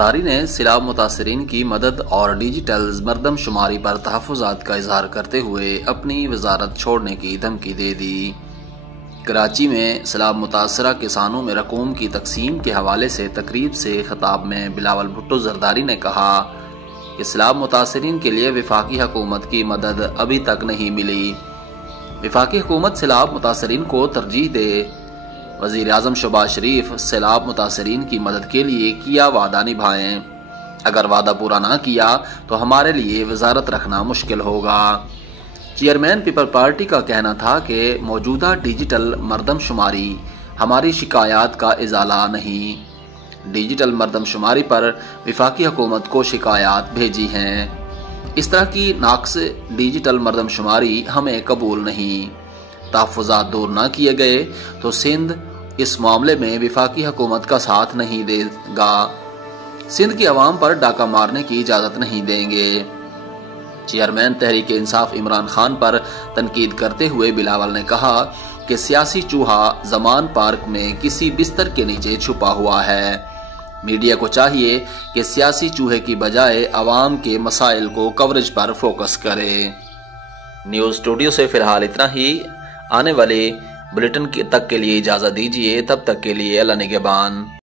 زرداری نے سیلاب متاثرین کی مدد اور ڈیجیٹل مردم شماری پر تحفظات کا اظہار کرتے ہوئے اپنی وزارت چھوڑنے کی دھمکی دے دی۔ کراچی میں سیلاب متاثرہ کسانوں میں رقوم کی تقسیم کے حوالے سے تقریب سے خطاب میں بلاول بھٹو زرداری نے کہا کہ سیلاب متاثرین کے لیے وفاقی حکومت کی مدد ابھی تک نہیں ملی۔ وفاقی حکومت سیلاب متاثرین کو ترجیح دے۔ وزیر اعظم شہباز شریف سیلاب متاثرین کی مدد کے لیے کیا وعدہ نبھائیں، اگر وعدہ پورا نہ کیا تو ہمارے لیے وزارت رکھنا مشکل ہوگا۔ چیئرمین پیپل پارٹی کا کہنا تھا کہ موجودہ ڈیجیٹل مردم شماری ہماری شکایات کا ازالہ نہیں۔ ڈیجیٹل مردم شماری پر وفاقی حکومت کو شکایات بھیجی ہیں۔ اس طرح کی ناقص ڈیجیٹل مردم شماری ہمیں قبول نہیں۔ تحفظات دور نہ کیے گئے تو سندھ اس معاملے میں وفاقی حکومت کا ساتھ نہیں دے گا۔ سندھ کی عوام پر ڈاکہ مارنے کی اجازت نہیں دیں گے۔ چیئرمین تحریک انصاف عمران خان پر تنقید کرتے ہوئے بلاول نے کہا کہ سیاسی چوہا زمان پارک میں کسی بستر کے نیچے چھپا ہوا ہے۔ میڈیا کو چاہیے کہ سیاسی چوہے کی بجائے عوام کے مسائل کو کوریج پر فوکس کرے۔ نیوز اسٹوڈیو سے فی الحال اتنا ہی۔ آنے والے بلیٹن تک کے لیے اجازت دیجیے، تب تک کے لیے اللہ نگہبان۔